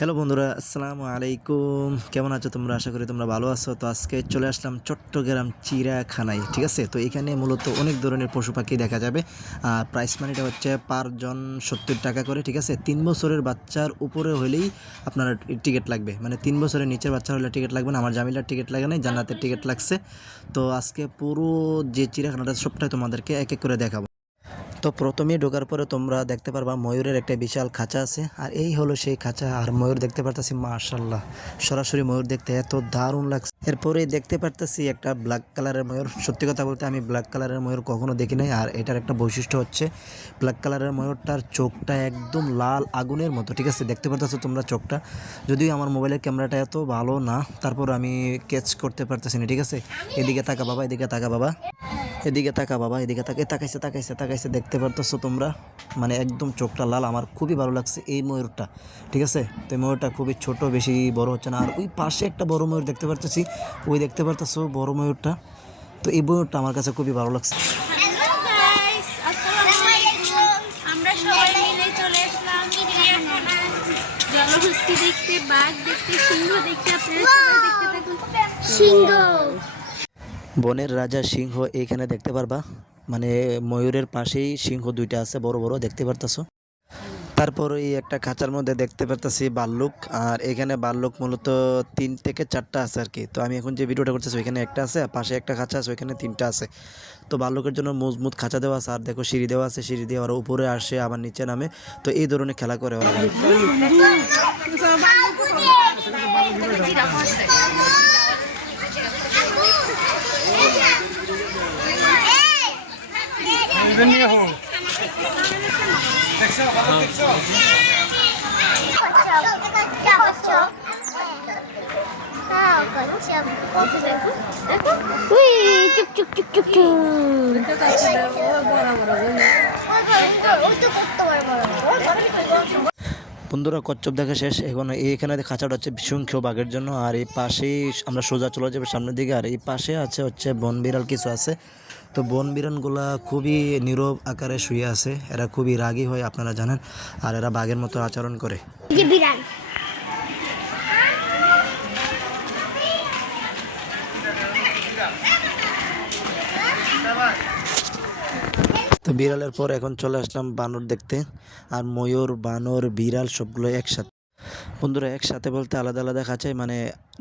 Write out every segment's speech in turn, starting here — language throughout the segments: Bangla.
হ্যালো বন্ধুরা, আসসালামু আলাইকুম। কেমন আছো তোমরা? আশা করি তোমরা ভালো আছো। তো আজকে চলে আসলাম চট্টগ্রাম চিড়িয়াখানায়, ঠিক আছে। তো এখানে মূলত অনেক ধরনের পশু পাখি দেখা যাবে। আর প্রাইস মানিটা হচ্ছে পার জন 70 টাকা করে, ঠিক আছে। 3 বছরের বাচ্চার উপরে হলেই আপনার টিকিট লাগবে, মানে 3 বছরের নিচের বাচ্চা হলে টিকিট লাগবে না। আমার জামিলার টিকিট লাগে নাই, জান্নাতের টিকিট লাগছে। তো আজকে পুরো যে চিড়িয়াখানাটা সবটাই তোমাদেরকে এক এক করে দেখাবো। তো প্রথমেই ঢোকার পরে তোমরা দেখতে পারবা ময়ূরের একটা বিশাল খাঁচা আছে, আর এই হলো সেই খাঁচা। আর ময়ূর দেখতে পারতেছি, মাশাল্লাহ, সরাসরি ময়ূর দেখতে এত দারুণ লাগছে। এরপরে দেখতে পারতেছি একটা ব্ল্যাক কালারের ময়ূর। সত্যি কথা বলতে আমি ব্ল্যাক কালারের ময়ূর কখনো দেখি নাই। আর এটার একটা বৈশিষ্ট্য হচ্ছে ব্ল্যাক কালারের ময়ূরটার চোখটা একদম লাল আগুনের মতো, ঠিক আছে। দেখতে পারতেছো তোমরা চোখটা, যদিও আমার মোবাইলের ক্যামেরাটা এত ভালো না, তারপর আমি ক্যাচ করতে পারতেছি না, ঠিক আছে। এদিকে তাকা বাবা, এদিকে তাকা বাবা, এদিকে তাকা বাবা, এদিকে তাকে, তাকাইছে তাকাইছে তাকাইছে, দেখতে পারতেছো তোমরা, মানে একদম চোখটা লাল। আমার খুবই ভালো লাগছে এই ময়ূরটা, ঠিক আছে। তো এই ময়ূরটা খুবই ছোট, বেশি বড় হচ্ছে না। আর ওই পাশে একটা বড় ময়ূর দেখতে পারতেছি, ওই দেখতে পারতেছো বড় ময়ূরটা। তো এই ময়ূরটা আমার কাছে খুবই ভালো লাগছে। হ্যালো গাইস, আসসালামু আলাইকুম। আমরা সবাই মিলে চলে আসলাম চিড়িয়াখানায় জলহস্তি দেখতে, বাঘ দেখতে, সিংহ দেখতে। আপনারা সবাই দেখতে থাকুন। সিংহ, বনের রাজা সিংহ এইখানে দেখতে পারবা, মানে ময়ূরের পাশেই সিংহ দুইটা আছে, বড় বড়, দেখতে পারতেছো। তারপর এই একটা খাঁচার মধ্যে দেখতে পারতেছি ভাল্লুক। আর এখানে ভাল্লুক মূলত 3 থেকে 4টা আছে আর কি। তো আমি এখন যে ভিডিওটা করতেছি ওইখানে একটা আছে, আর পাশে একটা খাঁচা আছে, ওইখানে 3টা আছে। তো ভাল্লুকের জন্য মজবুত খাঁচা দেওয়া আছে। আর দেখো সিঁড়ি দেওয়া আছে, সিঁড়ি দিয়ে ওরা উপরে আসে আবার নিচে নামে। তো এই ধরনের খেলা করে ওরা। চুপ চুপ চুপ চুপ চুপ। বন্ধুরা, কচ্ছপ দেখা শেষ। এখন এইখানে খাঁচাটা হচ্ছে বিশৃঙ্খ বাঘের জন্য। আর এই পাশেই আমরা সোজা চলে যাবে সামনের দিকে। আর এই পাশে আছে হচ্ছে বন বিড়াল কিছু আছে। তো বন বিড়ালগুলা খুবই নীরব আকারে শুয়ে আছে, এরা খুবই রাগী হয় আপনারা জানেন। আর এরা বাঘের মতো আচরণ করে। বিড়াল তো বিড়ালের পর এখন চলে আসলাম বানর দেখতে। আর ময়ূর, বানর, বিড়াল সবগুলো একসাথে। বন্ধুরা, একসাথে বলতে আলাদা আলাদা খাঁচায়, মানে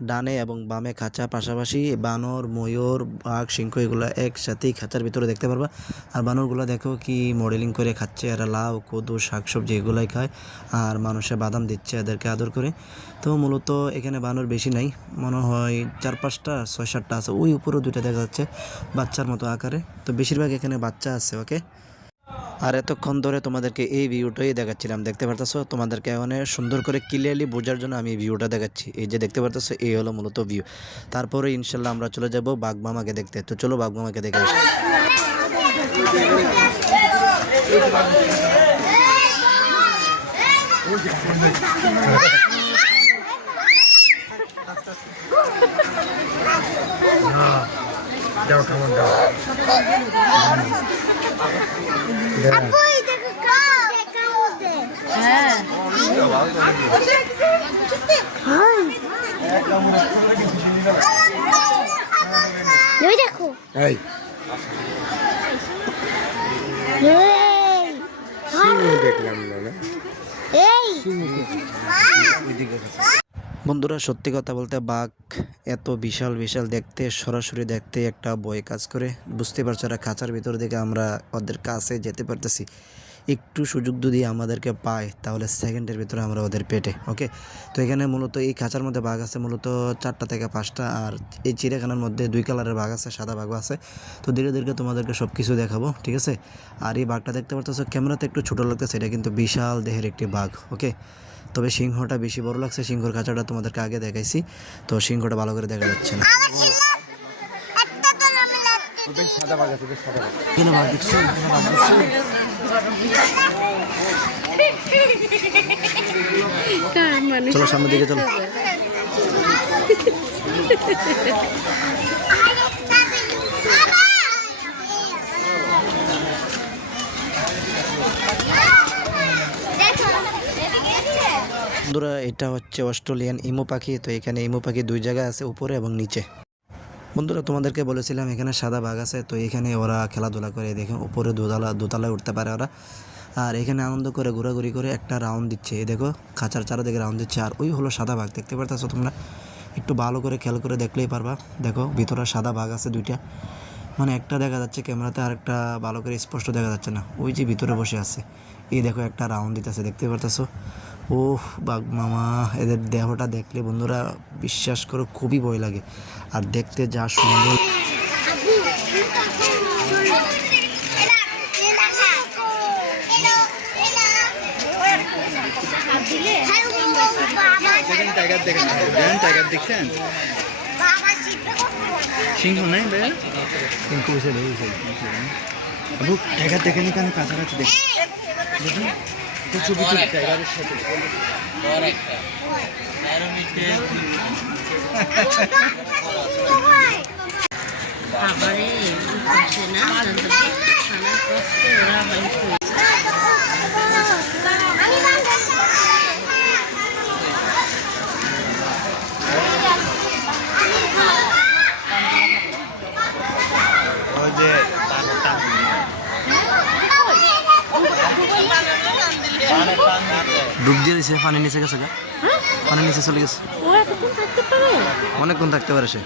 ডানে এবং বামে খাঁচা, পাশাপাশি বানর, ময়ূর, বাঘ, সিংহ এগুলো একসাথেই খাঁচার ভিতরে দেখতে পারবা। আর বানরগুলো দেখো কি মডেলিং করে খাচ্ছে। এরা লাউ, কদু, শাকসবজি এগুলাই খায়। আর মানুষে বাদাম দিচ্ছে এদেরকে আদর করে। তো মূলত এখানে বানর বেশি নাই, মনে হয় 4-5টা, 6-7টা আছে। ওই উপরেও 2টা দেখা যাচ্ছে বাচ্চার মতো আকারে। তো বেশিরভাগ এখানে বাচ্চা আছে, ওকে। আর এতক্ষণ ধরে তোমাদেরকে এই ভিউটাই দেখাচ্ছিলাম, দেখতে পারতেছো। তোমাদেরকে অনেক সুন্দর করে ক্লিয়ারলি বোঝার জন্য আমি ভিউটা দেখাচ্ছি। এই যে দেখতে পারতেছো, এই হলো মূলত ভিউ। তারপরে ইনশাল্লাহ আমরা চলে যাব বাঘ মামাকে দেখতে। তো চলো বাঘ মামাকে দেখে আসি। যাও কেমন যাও দেখো এই দেখলাম না। বন্ধুরা, সত্যি কথা বলতে বাঘ এত বিশাল বিশাল দেখতে, সরাসরি দেখতে একটা ভয় কাজ করে। বুঝতে পারছো, এরা খাঁচার ভিতর থেকে আমরা ওদের কাছে যেতে পারতেছি। একটু সুযোগ যদি আমাদেরকে পায় তাহলে সেকেন্ডের ভিতরে আমরা ওদের পেটে, ওকে। তো এখানে মূলত এই খাঁচার মধ্যে বাঘ আছে মূলত 4টা থেকে 5টা। আর এই চিড়িয়াখানার মধ্যে 2 কালারের বাঘ আছে, সাদা বাঘও আছে। তো ধীরে ধীরে তোমাদেরকে সব কিছু দেখাবো, ঠিক আছে। আর এই বাঘটা দেখতে পারতেছো, ক্যামেরাতে একটু ছোটো লাগতেছে, এটা কিন্তু বিশাল দেহের একটি বাঘ, ওকে। তবে সিংহটা বেশি বড় লাগছে। সিংহর খাঁচাটা তোমাদেরকে আগে দেখাইছি, তো সিংহটা ভালো করে দেখা যাচ্ছে না। সাদা বাঘ আছে, সাদা বাঘ। চলো সামনের দিকে চলো। বন্ধুরা এটা হচ্ছে অস্ট্রেলিয়ান ইমু পাখি। তো এখানে ইমু পাখি দুই জায়গায় আছে, উপরে এবং নিচে। বন্ধুরা তোমাদেরকে বলেছিলাম এখানে সাদা বাঘ আছে। তো এখানে ওরা খেলাধুলা করে, দেখেন উপরে দোতলায় উঠতে পারে ওরা। আর এখানে আনন্দ করে ঘোরাঘুরি করে একটা রাউন্ড দিচ্ছে। এই দেখো খাঁচার চারদিকে রাউন্ড দিচ্ছে। আর ওই হলো সাদা বাঘ, দেখতে পারতেছো তোমরা? একটু ভালো করে খেয়াল করে দেখলেই পারবা। দেখো ভিতরে সাদা বাঘ আছে দুইটা, মানে একটা দেখা যাচ্ছে ক্যামেরাতে, আর একটা ভালো করে স্পষ্ট দেখা যাচ্ছে না। ওই যে ভিতরে বসে আছে, এই দেখো একটা রাউন্ড দিতেছে, দেখতে পারতেছো? ওহ বাঘ মামা, এদের দেহটা দেখলে বন্ধুরা বিশ্বাস করো খুবই ভয় লাগে। আর দেখতে যা সুন্দর। টাইগার দেখেন, টাইগার দেখছেন? সিংহ নাই ভাইয়া? আবু টাইগার দেখেন, এখানে কাছাকাছি দেখেন, ছবি তুলি টাইগারের সাথে। ডুব দিয়ে দিছে, পানির নিচে গেছে, পানির নিচে চলে গেছে। অনেকক্ষণ থাকতে পারে সে।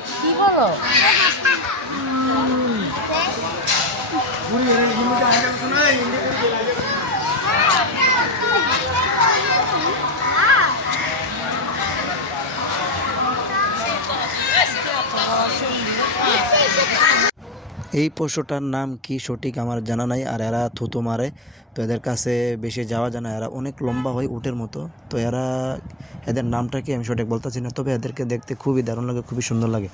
এই পশুটার নাম কি সঠিক আমার জানা নাই। আর এরা থুতু মারে, তো এদের কাছে বেশি যাওয়া যায় না। এরা অনেক লম্বা হয় উটের মতো। তো এদের নামটা কি আমি সঠিক বলতেছি না, তবে এদেরকে দেখতে খুবই দারুণ লাগে, খুবই সুন্দর লাগে।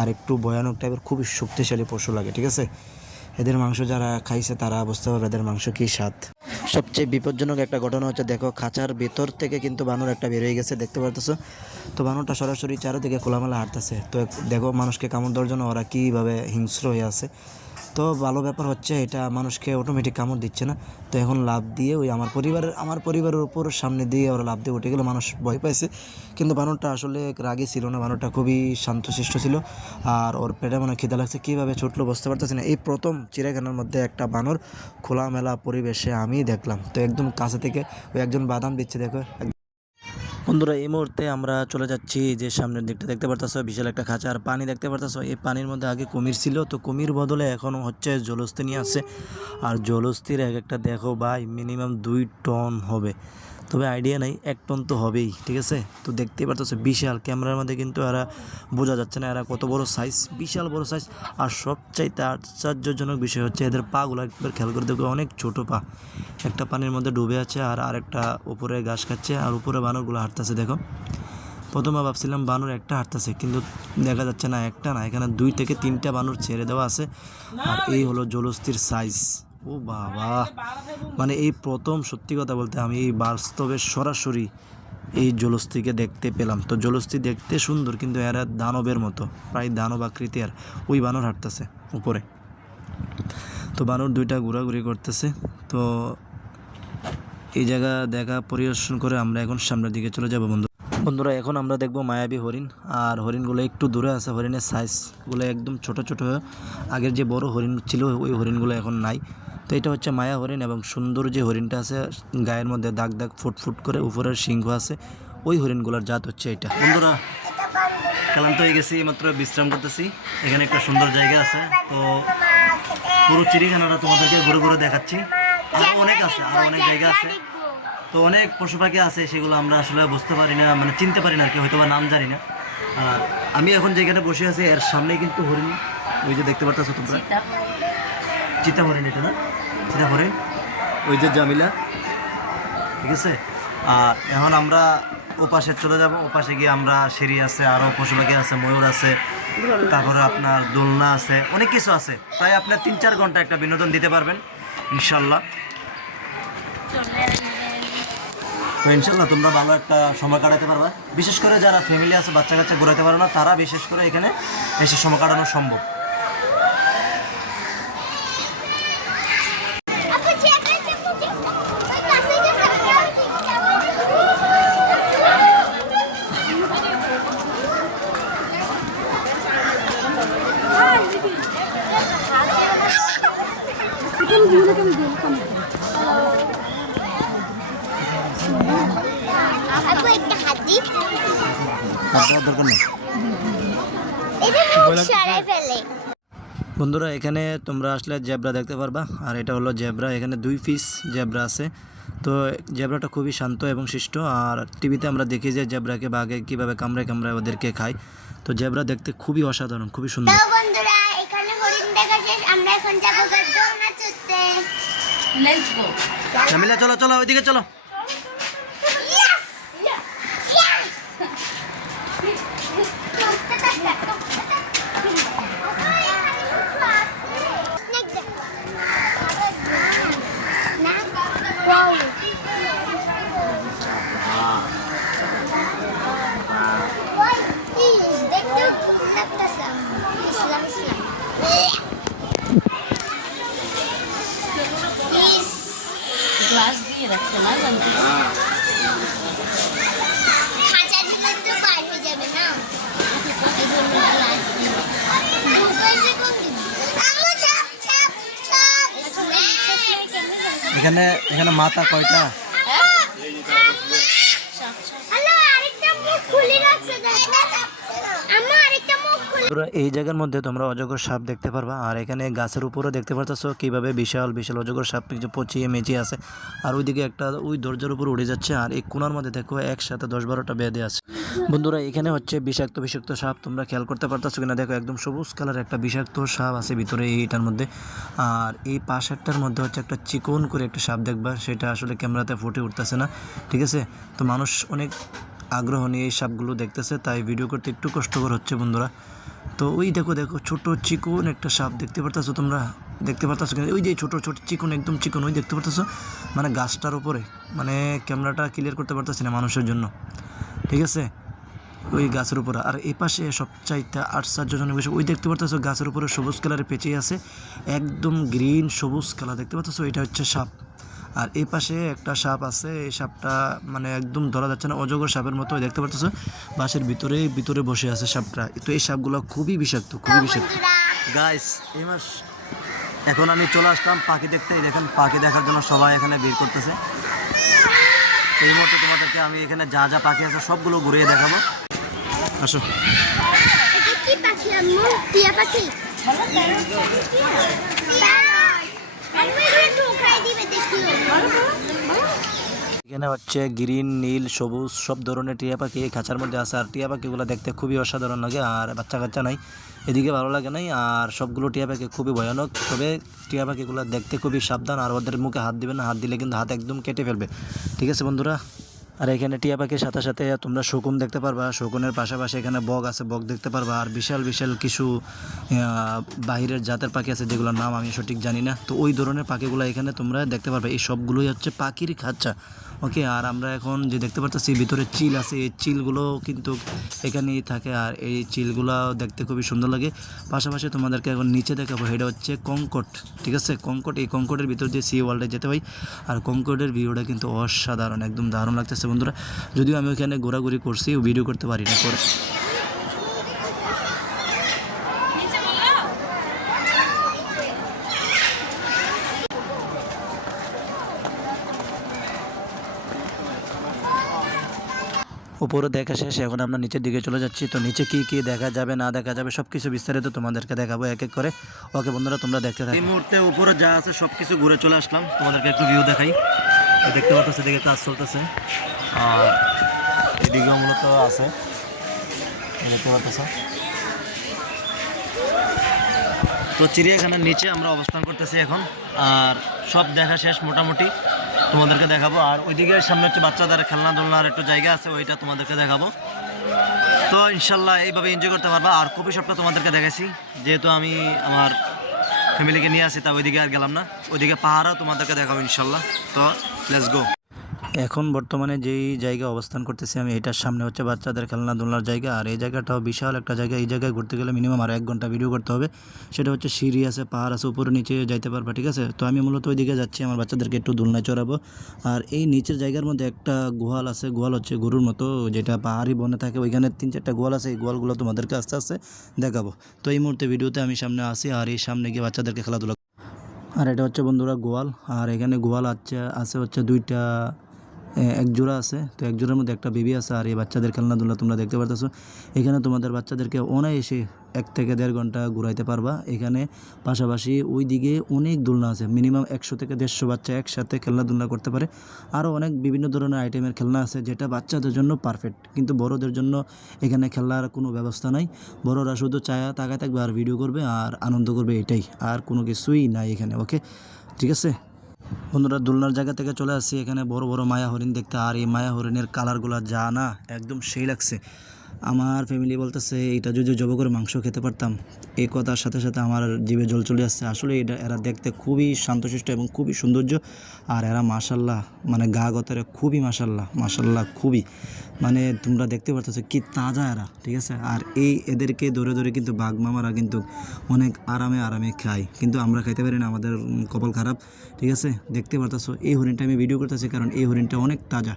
আর একটু ভয়ানক টাইপের, খুবই শক্তিশালী পশু লাগে, ঠিক আছে? এদের মাংস যারা খাইছে তারা বুঝতে পারবে এদের মাংস কী স্বাদ। সবচেয়ে বিপজ্জনক একটা ঘটনা হচ্ছে, দেখো খাঁচার ভেতর থেকে কিন্তু বানর একটা বের হয়ে গেছে, দেখতে পারতেছো? তো বানরটা সরাসরি চারিদিকে খোলামেলা হাঁটতেছে। তো দেখো মানুষকে কামড় দেওয়ার জন্য ওরা কীভাবে হিংস্র হয়ে আছে। তো ভালো ব্যাপার হচ্ছে এটা মানুষকে অটোমেটিক কামড় দিচ্ছে না। তো এখন লাফ দিয়ে ওই আমার পরিবারের উপর সামনে দিয়ে ওরা লাফ দিয়ে উঠে গেলো। মানুষ ভয় পাইছে, কিন্তু বানরটা আসলে রাগী ছিল না, বানরটা খুবই শান্তশিষ্ট ছিল। আর ওর পেটে মনে খিদা লাগছে, কীভাবে ছুটলো বুঝতে পারতেছি না। এই প্রথম চিড়িয়াখানার মধ্যে একটা বানর খোলামেলা পরিবেশে আমি দেখলাম। তো একদম কাছে থেকে ওই একজন বাদাম দিচ্ছে, দেখো। বন্ধুরা এই মুহূর্তে আমরা চলে যাচ্ছি যে সামনের দিকটা, দেখতে পারতেছো বিশাল একটা খাঁচা আর পানি দেখতে পারতেছো। এই পানির মধ্যে আগে কুমির ছিল, তো কুমির বদলে এখন হচ্ছে জলহস্তি নিয়ে আসছে। আর জলহস্তির এক একটা দেখো ভাই মিনিমাম 2 টন হবে, তবে আইডিয়া নাই 1 টন তো হবেই, ঠিক আছে? তো দেখতেই পারতেছো বিশাল, ক্যামেরার মধ্যে কিন্তু এরা বোঝা যাচ্ছে না এরা কত বড় সাইজ, বিশাল বড় সাইজ। আর সবচাইতে আশ্চর্যজনক বিষয় হচ্ছে এদের পাগুলো একবার খেয়াল করে দেখবে, অনেক ছোটো পা। একটা পানির মধ্যে ডুবে আছে আর আরেকটা উপরে ঘাস খাচ্ছে, আর উপরে বানরগুলো হাঁটতেছে। দেখো প্রথমে ভাবছিলাম বানর একটা হাঁটতেছে, কিন্তু দেখা যাচ্ছে না, একটা না, এখানে 2 থেকে 3টা বানর ছেড়ে দেওয়া আছে। আর এই হলো জলহস্তির সাইজ। ও বাবা, মানে এই প্রথম সত্যি কথা বলতে আমি এই বাস্তবে সরাসরি এই জলহস্তিকে দেখতে পেলাম। তো জলহস্তি দেখতে সুন্দর, কিন্তু এরা দানবের মতো, প্রায় দানব আকৃতি। আর ওই বানর হাঁটতেছে উপরে, তো বানর 2টা ঘোরাঘুরি করতেছে। তো এই জায়গা দেখা পরিদর্শন করে আমরা এখন সামনের দিকে চলে যাব বন্ধুরা। এখন আমরা দেখব মায়াবী হরিণ। আর হরিণগুলো একটু দূরে আছে, হরিণের সাইজগুলো একদম ছোট ছোট। আগের যে বড় হরিণ ছিল ওই হরিণগুলো এখন নাই। তো এটা হচ্ছে মায়া হরিণ, এবং সুন্দর যে হরিণটা আছে গায়ের মধ্যে দাগ দাগ ফুট করে, উপরের সিংহ আছে, ওই হরিণগুলোর জাত হচ্ছে এটা। বন্ধুরা ক্লান্ত হয়ে গেছি, মাত্র বিশ্রাম করতেছি। এখানে একটা সুন্দর জায়গা আছে, তো পুরো চিড়িয়াখানাটা তোমাদেরকে ঘুরে ঘুরে দেখাচ্ছি। আরও অনেক আছে, আরও অনেক জায়গা আছে। তো অনেক পশু পাখি আছে, সেগুলো আমরা আসলে বুঝতে পারি না, মানে চিনতে পারি না আর কি, হয়তো বা নাম জানি না। আর আমি এখন যেখানে বসে আছি এর সামনে কিন্তু হরিণ, ওই যে দেখতে পারতেছো তোমরা, চিতা হরিণ, এটা না চিতা হরিণ, ওই যে জামিলা, ঠিক আছে। আর এখন আমরা ওপাশে চলে যাব। ওপাশে গিয়ে আমরা সিঁড়ি আছে, আরও পশু পাখি আছে, ময়ূর আছে, তারপরে আপনার দোলনা আছে, অনেক কিছু আছে। প্রায় আপনার 3-4 ঘন্টা একটা বিনোদন দিতে পারবেন ইনশাল্লাহ। তো ইনশাল্লাহ তোমরা ভালো একটা সময় কাটাতে পারবা। বিশেষ করে যারা ফ্যামিলি আছে, বাচ্চা কাচ্চা ঘোরাতে পারে না, তারা বিশেষ করে এখানে এসে সময় কাটানো সম্ভব। হাত দেওয়ার দরকার নেই। বন্ধুরা এখানে তোমরা আসলে জেব্রা দেখতে পারবা, আর এটা হলো জেব্রা। এখানে 2 পিস জেব্রা আছে। তো জেব্রাটা খুবই শান্ত এবং শিষ্ট। আর টিভিতে আমরা দেখি যে জেব্রাকে বাঘে কীভাবে কামড়ায় কামড়ায় ওদেরকে খায়। তো জেব্রা দেখতে খুবই অসাধারণ, খুবই সুন্দর। বন্ধুরা এখানে হরিণ দেখা শেষ, আমরা এখন যাবো দোলনা চড়তে। Let's go. জামিলা চলো চলো ওইদিকে চলো। গ্লাস দিয়ে রাখছে না জানতে। খাঁচা দিলে তো বাইরে হয়ে যাবে না। এখানে এখানে মাথা কয়টা? এই জায়গার মধ্যে তোমরা অজগর সাপ দেখতে পারবা। আর এখানে গাছের উপরে দেখতে পারতেছো কিভাবে বিশাল বিশাল অজগর সাপ কিছু পচিয়ে মেচিয়ে আছে। আর ওইদিকে একটা ওই দরজার উপর উড়ে যাচ্ছে। আর এই কোনার মধ্যে দেখো একসাথে 10-12টা বেঁধে আছে। বন্ধুরা এখানে হচ্ছে বিষাক্ত বিষাক্ত সাপ, তোমরা খেয়াল করতে পারতেছো কিনা দেখো, একদম সবুজ কালার একটা বিষাক্ত সাপ আছে ভিতরে এইটার মধ্যে। আর এই পাশেরটার মধ্যে হচ্ছে একটা চিকন করে একটা সাপ দেখবা, সেটা আসলে ক্যামেরাতে ফুটে উঠতেছে না, ঠিক আছে। তো মানুষ অনেক আগ্রহ নিয়ে এই সাপগুলো দেখতেছে, তাই ভিডিও করতে একটু কষ্টকর হচ্ছে বন্ধুরা। তো ওই দেখো দেখো ছোট চিকন একটা সাপ দেখতে পারতেছো, তোমরা দেখতে পারতেছো কিনা? ওই যে ছোট ছোট চিকন, একদম চিকন, ওই দেখতে পারতেছো, মানে গাছটার উপরে, মানে ক্যামেরাটা ক্লিয়ার করতে পারতেছি না মানুষের জন্য, ঠিক আছে, ওই গাছের উপরে। আর এই পাশে সবচাইতে আশ্চর্যজনক বিষয়, ওই দেখতে পারতেছো গাছের উপরে সবুজ কালারের পেঁচিয়ে আছে, একদম গ্রিন সবুজ কালার দেখতে পারতেছো, এটা হচ্ছে সাপ। আর এই পাশে একটা সাপ আছে, এই সাপটা মানে একদম ধরা যাচ্ছে না, অজগর সাপের মতো দেখতে পারতেছো, বাঁশের ভিতরে বসে আছে সাপটা। তো এই সাপগুলো খুবই বিষাক্ত, খুবই বিষাক্ত গাইস। এই মাস এখন আমি চলে আসলাম পাখি দেখতে। দেখেন পাখি দেখার জন্য সবাই এখানে ভিড় করতেছে। এই মুহূর্তে তোমাদেরকে আমি এখানে যা যা পাখি আছে সবগুলো ঘুরিয়ে দেখাবো, আসো। এটা কি পাখি আম্মু? টিয়া পাখি। এখানে হচ্ছে গ্রিন, নীল, সবুজ সব ধরনের টিয়া পাখি এই খাঁচার মধ্যে আছে। আর টিয়া পাখিগুলো দেখতে খুবই অসাধারণ লাগে, আর বাচ্চা কাচ্চা নাই এদিকে, ভালো লাগে নাই। আর সবগুলো টিয়া পাখি খুবই ভয়ানক, তবে টিয়া পাখিগুলো দেখতে খুবই সাবধান। আর ওদের মুখে হাত দিবেন না, হাত দিলে কিন্তু হাত একদম কেটে ফেলবে, ঠিক আছে বন্ধুরা। আর এখানে টিয়া পাখির সাথে সাথে তোমরা শকুন দেখতে পারবা, শকুনের পাশাপাশি এখানে বক আছে, বক দেখতে পারবা। আর বিশাল বিশাল কিছু বাহিরের জাতের পাখি আছে যেগুলোর নাম আমি সঠিক জানি না। তো ওই ধরনের পাখিগুলো এখানে তোমরা দেখতে পারবে। এই সবগুলোই হচ্ছে পাখির খাঁচা, ওকে। আর আমরা এখন যে দেখতে পারতেছি ভিতরে চিল আছে, এই চিলগুলো কিন্তু এখানেই থাকে। আর এই চিলগুলো দেখতে খুবই সুন্দর লাগে। পাশাপাশি তোমাদেরকে এখন নিচে দেখাবো, এটা হচ্ছে কঙ্কট, ঠিক আছে, কঙ্কট। এই কঙ্কটের ভিতর দিয়ে সি ওয়ার্ল্ডে যেতে হয়। আর কঙ্কটের ভিউটা কিন্তু অসাধারণ, একদম দারুণ লাগতেছে বন্ধুরা। যদিও আমি ওইখানে ঘোরাঘুরি করছি, ভিডিও করতে পারি না করে। উপরে দেখা শেষ, এখন আমরা নিচের দিকে চলে যাচ্ছি। তো নিচে কি কি দেখা যাবে না দেখা যাবে সব কিছু বিস্তারিত তোমাদেরকে দেখাবো এক এক করে, ওকে বন্ধুরা তোমরা দেখতে থাকো। এই মুহূর্তে উপরে যা আছে সব কিছু ঘুরে চলে আসলাম, তোমাদেরকে একটু ভিউ দেখাই। দেখতে পাচ্ছ এদিকে কাজ চলতেছে, আর এদিকেও মূলত আছে, দেখতে পাচ্ছ। তো চিড়িয়াখানার নিচে আমরা অবস্থান করতেছি এখন, আর সব দেখা শেষ মোটামুটি, তোমাদেরকে দেখাবো। আর ওইদিকে সামনে হচ্ছে বাচ্চাদের খেলনা দোলনার একটু জায়গা আছে, ওইটা তোমাদেরকে দেখাবো। তো ইনশাল্লাহ এইভাবে এনজয় করতে পারবা। আর কফি শপটা তোমাদেরকে দেখাইছি, যেহেতু আমি আমার ফ্যামিলিকে নিয়ে আসি, তা ওইদিকে আর গেলাম না। ওইদিকে পাহাড়ও তোমাদেরকে দেখাবো ইনশাল্লাহ। তো লেটস গো। এখন বর্তমানে যেই জায়গায় অবস্থান করতেছি আমি, এটার সামনে হচ্ছে বাচ্চাদের খেলনা দোলনার জায়গা। আর এই জায়গাটাও বিশাল একটা জায়গা, এই জায়গায় ঘুরতে গেলে মিনিমাম আর 1 ঘন্টা ভিডিও করতে হবে। সেটা হচ্ছে সিঁড়ি আছে, পাহাড় আছে, উপরে নিচে যাইতে পারবা, ঠিক আছে। তো আমি মূলত ওইদিকে যাচ্ছি, আমার বাচ্চাদেরকে একটু দোলনায় চড়াবো। আর এই নিচের জায়গার মধ্যে একটা গোয়াল আছে, গোয়াল হচ্ছে গরুর মতো, যেটা পাহাড়ি বনে থাকে, ওইখানে 3-4টা গোয়াল আছে। এই গোয়ালগুলো তোমাদেরকে আস্তে আস্তে দেখাবো। তো এই মুহূর্তে ভিডিওতে আমি সামনে আসি, আর এই সামনে গিয়ে বাচ্চাদেরকে খেলাধুলা। আর এটা হচ্ছে বন্ধুরা গোয়াল। আর এখানে গোয়াল আছে হচ্ছে 2টা এক জোড়া আছে, তো এক জোড়ার মধ্যে একটা বেবি আছে। আর এই বাচ্চাদের খেলনাধুলা তোমরা দেখতে পারতেছো। এখানে তোমাদের বাচ্চাদেরকে অনায়াসে 1 থেকে 1.5 ঘন্টা ঘুরাইতে পারবা। এখানে পাশাপাশি ওই দিকে অনেক দোলনা আছে, মিনিমাম 100 থেকে 150 বাচ্চা একসাথে খেলনাধুলা করতে পারে। আরও অনেক বিভিন্ন ধরনের আইটেমের খেলনা আছে যেটা বাচ্চাদের জন্য পারফেক্ট, কিন্তু বড়দের জন্য এখানে খেলার কোনো ব্যবস্থা নাই। বড়রা শুধু চায়া তাকায় থাকবে আর ভিডিও করবে আর আনন্দ করবে, এটাই, আর কোনো কিছুই নাই এখানে। ওকে, ঠিক আছে বন্ধুরা, দোলনার জায়গা থেকে চলে আসছি এখানে বড় বড় মায়া হরিণ দেখতে। আর এই মায়া হরিণের কালারগুলো যা না, একদম সেই লাগছে। আমার ফ্যামিলি বলতেছে এটা যদি জব করে মাংস খেতে পারতাম। এই কথার সাথে সাথে আমার জিভে জল চলে আসছে। আসলে এরা দেখতে খুবই শান্তশিষ্ট এবং খুবই সৌন্দর্য। আর এরা মাশাল্লাহ, মানে গা গতরে খুবই মাশাল্লাহ খুবই, মানে তোমরা দেখতে পারতেছো কি তাজা এরা, ঠিক আছে। আর এদেরকে ধরে ধরে কিন্তু বাঘ মামারা কিন্তু অনেক আরামে খায়, কিন্তু আমরা খাইতে পারি না, আমাদের কপাল খারাপ, ঠিক আছে। দেখতে পারতেছো এই হরিণটা আমি ভিডিও করতেছি কারণ এই হরিণটা অনেক তাজা,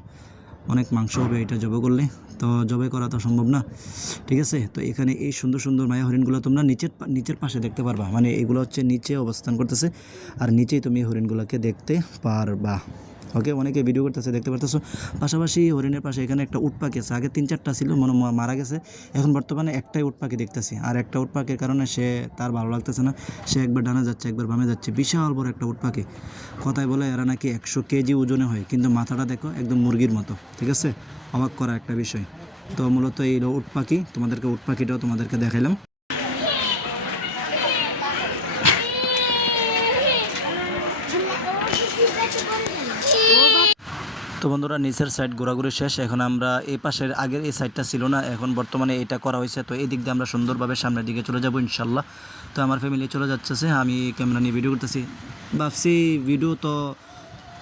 অনেক মাংস হবে এটা জবে করলে। তো জবে করা তো সম্ভব না, ঠিক আছে। তো এখানে এই সুন্দর সুন্দর মায়া হরিণগুলো তোমরা নিচের পাশে দেখতে পারবা, মানে এগুলো হচ্ছে নিচে অবস্থান করতেছে আর নিচেই তুমি এই হরিণগুলোকে দেখতে পারবা। ওকে, অনেকে ভিডিও করতেছে দেখতে পারতেছো। পাশাপাশি হরিণের পাশে এখানে একটা উট পাখি আছে, আগে 3-4টা ছিল, মারা গেছে। এখন বর্তমানে একটাই উট পাখি দেখতেছি। আর একটা উট পাখির কারণে তার ভালো লাগতেছে না, সে একবার ডানা যাচ্ছে একবার বামে যাচ্ছে। বিশাল বড় একটা উট পাখি, কথায় বলে এরা নাকি 100 কেজি ওজনে হয়, কিন্তু মাথাটা দেখো একদম মুরগির মতো, ঠিক আছে। অবাক করা একটা বিষয়। তো মূলত এই উট পাখি, উট পাখিটাও তোমাদেরকে দেখাইলাম। তো বন্ধুরা, নিচের সাইড ঘোরাঘুরি শেষ। এখন আমরা এই পাশের আগের এই সাইডটা ছিল না, এখন বর্তমানে এটা করা হয়েছে। তো এই দিক দিয়ে আমরা সুন্দরভাবে সামনের দিকে চলে যাব ইনশাল্লাহ। তো আমার ফ্যামিলি চলে যাচ্ছে, আমি ক্যামেরা নিয়ে ভিডিও করতেছি। ভাবছি ভিডিও তো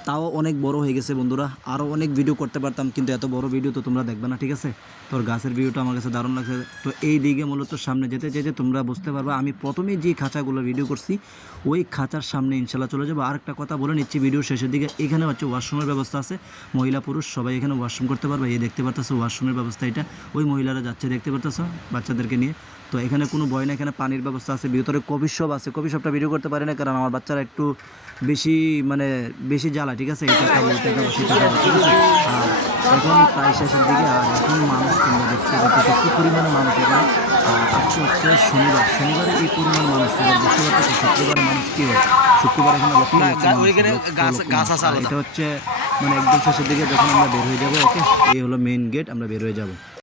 তাও অনেক বড় হয়ে গেছে বন্ধুরা, আরও অনেক ভিডিও করতে পারতাম, কিন্তু এত বড় ভিডিও তো তোমরা দেখবে না, ঠিক আছে। তোর গাছের ভিডিওটা আমার কাছে দারুণ লাগছে। তো এই দিকে মূলত সামনে যেতে যেতে তোমরা বুঝতে পারবা আমি প্রথমে যে খাঁচাগুলো ভিডিও করছি ওই খাঁচার সামনে ইনশাল্লাহ চলে যাবো। আরেকটা কথা বলে নিচ্ছি ভিডিও শেষের দিকে, এখানে হচ্ছে ওয়াশরুমের ব্যবস্থা আছে, মহিলা পুরুষ সবাই এখানে ওয়াশরুম করতে পারবে। এই দেখতে পারতেছো ওয়াশরুমের ব্যবস্থা, এটা ওই মহিলারা যাচ্ছে দেখতে পারতেছো বাচ্চাদেরকে নিয়ে। তো এখানে কোনো ভয় না, এখানে পানির ব্যবস্থা আছে, ভিতরে কফি শপ আছে। কফি শপটা ভিডিও করতে পারি না কারণ আমার বাচ্চারা একটু বেশি জ্বালা, ঠিক আছে। এটা খাবো সেটা খাবো, ঠিক আছে। আর এখন প্রায় শেষের দিকে, আর এখন মানুষ তোমরা দেখতে পাচ্ছ কী পরিমাণে মানুষ এখানে। আর আজকে হচ্ছে শনিবারে এই পরিমাণ মানুষ, বুঝতে পারছো। শুক্রবারে মানুষ কী হয়, শুক্রবার এখানে গাছ আছে। এটা হচ্ছে মানে একদম শেষের দিকে যখন আমরা বের হয়ে যাবো। ওকে, এই হলো মেইন গেট, আমরা বের হয়ে যাবো।